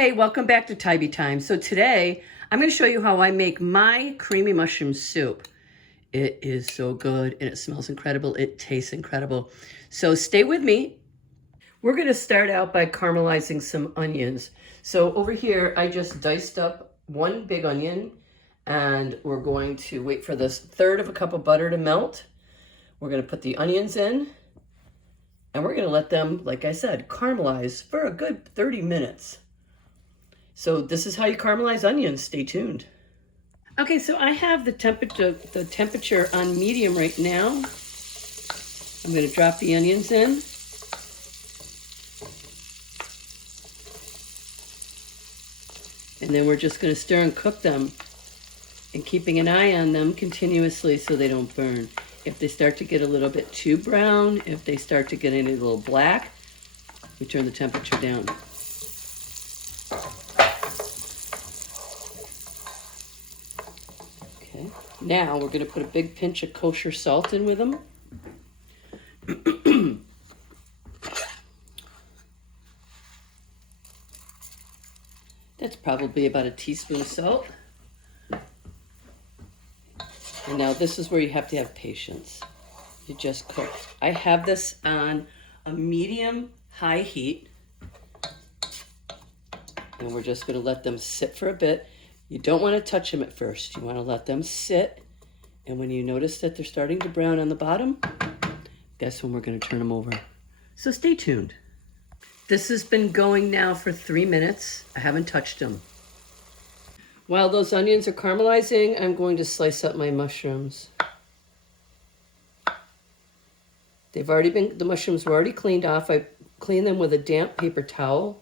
Hey, welcome back to Tybee Time. So today, I'm going to show you how I make my creamy mushroom soup. It is so good and it smells incredible. It tastes incredible. So stay with me. We're going to start out by caramelizing some onions. So over here, I just diced up one big onion and we're going to wait for this third of a cup of butter to melt. We're going to put the onions in and we're going to let them, like I said, caramelize for a good 30 minutes. So this is how you caramelize onions. Stay tuned. Okay, so I have the temperature on medium right now. I'm going to drop the onions in. And then we're just going to stir and cook them and keeping an eye on them continuously so they don't burn. If they start to get a little bit too brown, if they start to get a little black, we turn the temperature down. Now we're going to put a big pinch of kosher salt in with them. That's probably about a teaspoon of salt. And now this is where you have to have patience. You just cook. I have this on a medium-high heat. And we're just going to let them sit for a bit. You don't want to touch them at first. You want to let them sit. And when you notice that they're starting to brown on the bottom, that's when we're going to turn them over. So stay tuned. This has been going now for 3 minutes. I haven't touched them. While those onions are caramelizing, I'm going to slice up my mushrooms. The mushrooms were already cleaned off. I cleaned them with a damp paper towel.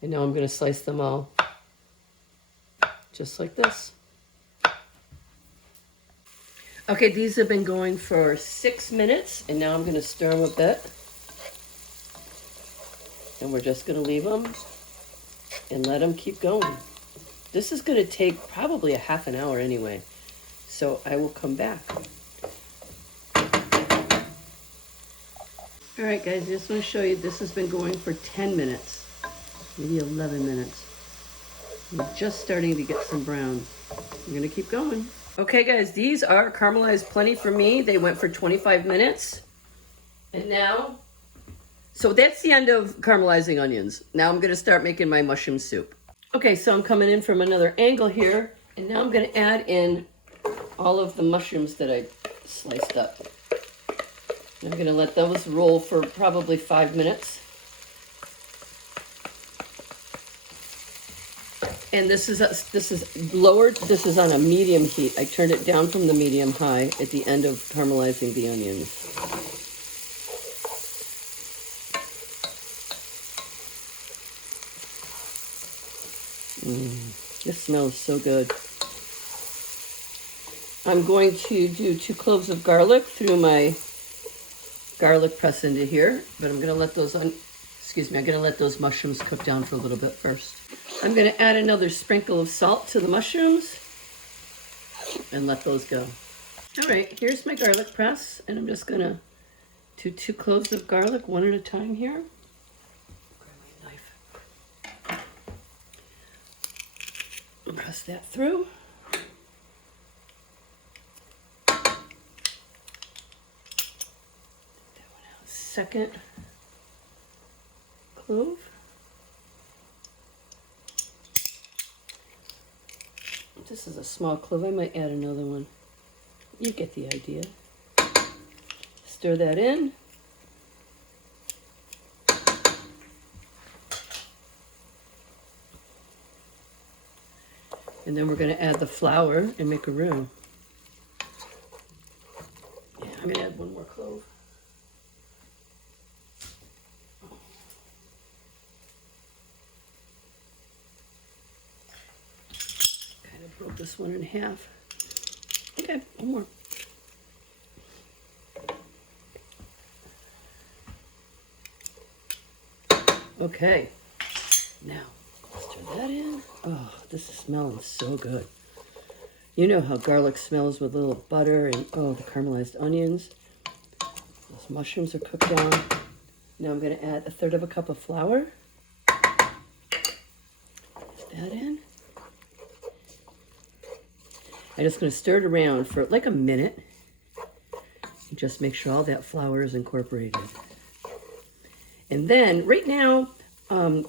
And now I'm going to slice them all. Just like this. Okay, these have been going for 6 minutes, and now I'm going to stir them a bit. And we're just going to leave them and let them keep going. This is going to take probably a half an hour anyway, so I will come back. All right, guys, I just want to show you this has been going for 10 minutes, maybe 11 minutes. I'm just starting to get some brown. I'm going to keep going. Okay, guys, these are caramelized plenty for me. They went for 25 minutes. And now, so that's the end of caramelizing onions. Now I'm going to start making my mushroom soup. Okay, so I'm coming in from another angle here. And now I'm going to add in all of the mushrooms that I sliced up. I'm going to let those roll for probably 5 minutes. And this is lowered. This is on a medium heat. I turned it down from the medium high at the end of caramelizing the onions. This smells so good. I'm going to do 2 cloves of garlic through my garlic press into here, but I'm going to let those I'm going to let those mushrooms cook down for a little bit first. I'm going to add another sprinkle of salt to the mushrooms and let those go. All right, here's my garlic press, and I'm just going to do 2 cloves of garlic, one at a time here. Grab my knife. Press that through. Take that one out. Second clove. This is a small clove. I might add another one. You get the idea. Stir that in. And then we're going to add the flour and make a roux. Yeah, I'm going to add 1 more clove. Broke this one in half. Okay, 1 more. Okay, now stir that in. Oh, this is smelling so good. You know how garlic smells with a little butter and the caramelized onions. Those mushrooms are cooked down. Now I'm going to add 1/3 of a cup of flour. I'm just going to stir it around for like a minute. Just make sure all that flour is incorporated. And then right now,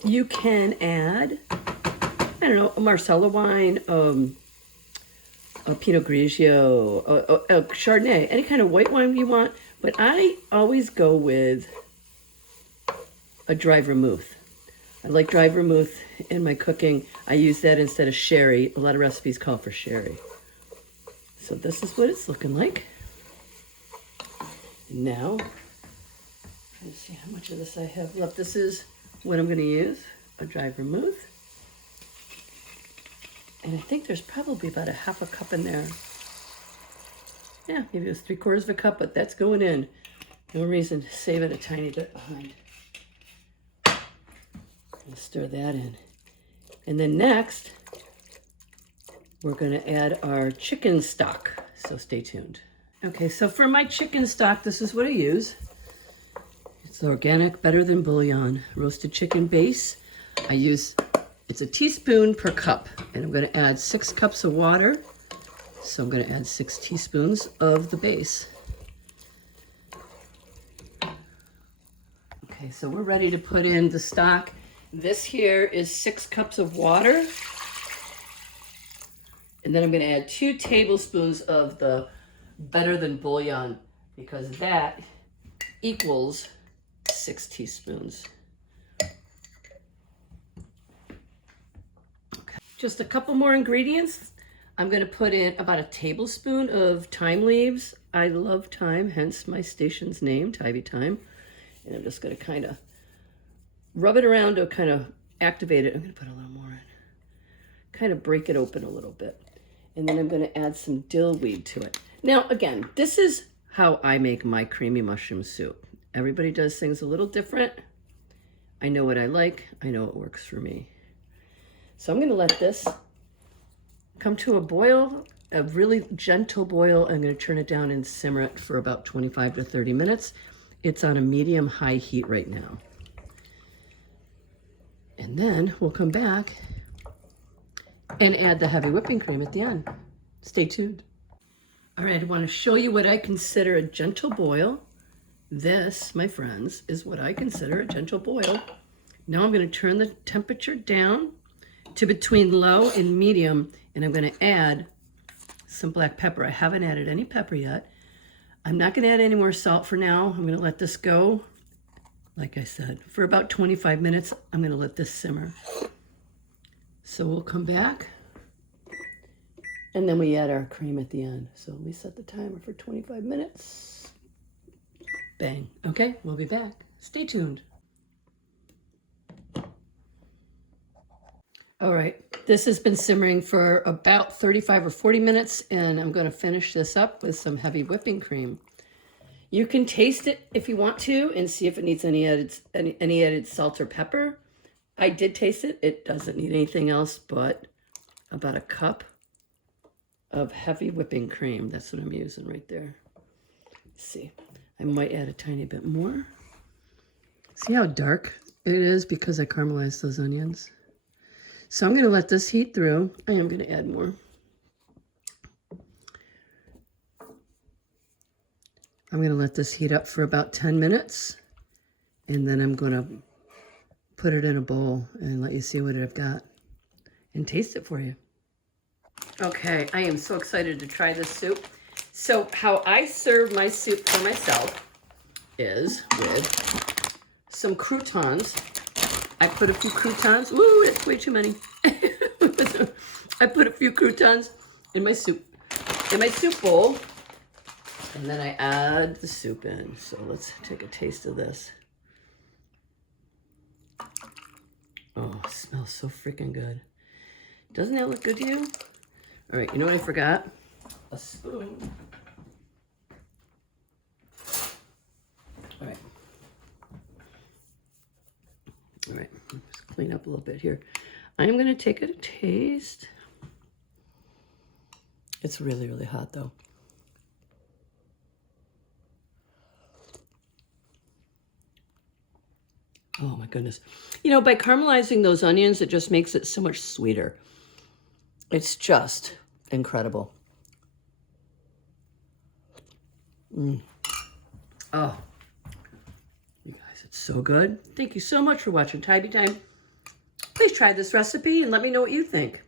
you can add, I don't know, a Marsala wine, a Pinot Grigio, a Chardonnay, any kind of white wine you want. But I always go with a dry vermouth. I like dry vermouth in my cooking. I use that instead of sherry. A lot of recipes call for sherry. So this is what it's looking like. Now, let's see how much of this I have left. This is what I'm going to use, a dry vermouth. And I think there's probably about a half a cup in there. Yeah, maybe it was 3/4 cup, but that's going in. No reason to save it a tiny bit behind. Stir that in. And then next, we're going to add our chicken stock. So stay tuned. Okay, so for my chicken stock, this is what I use. It's organic, better than bouillon, roasted chicken base. It's a teaspoon per cup, and I'm going to add 6 cups of water. So I'm going to add 6 teaspoons of the base. Okay, so we're ready to put in the stock. This here is 6 cups of water. And then I'm going to add 2 tablespoons of the better than bouillon, because that equals 6 teaspoons. Okay. Just a couple more ingredients. I'm going to put in about a tablespoon of thyme leaves. I love thyme, hence my station's name, Thyme Thyme. And I'm just going to kind of rub it around to kind of activate it. I'm going to put a little more in. Kind of break it open a little bit. And then I'm going to add some dill weed to it. Now, again, this is how I make my creamy mushroom soup. Everybody does things a little different. I know what I like. I know what works for me. So I'm going to let this come to a boil, a really gentle boil. I'm going to turn it down and simmer it for about 25 to 30 minutes. It's on a medium-high heat right now. And then we'll come back and add the heavy whipping cream at the end. Stay tuned. All right, I want to show you what I consider a gentle boil. This, my friends, is what I consider a gentle boil. Now I'm going to turn the temperature down to between low and medium, and I'm going to add some black pepper. I haven't added any pepper yet. I'm not going to add any more salt for now. I'm going to let this go, like I said, for about 25 minutes. I'm going to let this simmer. So we'll come back, and then we add our cream at the end. So let me set the timer for 25 minutes. Bang. Okay, we'll be back. Stay tuned. All right, this has been simmering for about 35 or 40 minutes, and I'm going to finish this up with some heavy whipping cream. You can taste it if you want to and see if it needs any added salt or pepper. I did taste it. It doesn't need anything else but about a cup of heavy whipping cream. That's what I'm using right there. Let's see, I might add a tiny bit more. See how dark it is because I caramelized those onions? So I'm going to let this heat through. I am going to add more. I'm going to let this heat up for about 10 minutes. And then I'm going to put it in a bowl and let you see what I've got and taste it for you. Okay, I am so excited to try this soup. So how I serve my soup for myself is with some croutons. I put a few croutons. Ooh, that's way too many. I put a few croutons in my soup bowl, and then I add the soup in. So let's take a taste of this. Oh, it smells so freaking good. Doesn't that look good to you? All right, you know what I forgot? A spoon. All right. All right, let's clean up a little bit here. I'm going to take a taste. It's really, really hot, though. Oh, my goodness. You know, by caramelizing those onions, it just makes it so much sweeter. It's just incredible. Oh, you guys, it's so good. Thank you so much for watching Tybee Time. Please try this recipe and let me know what you think.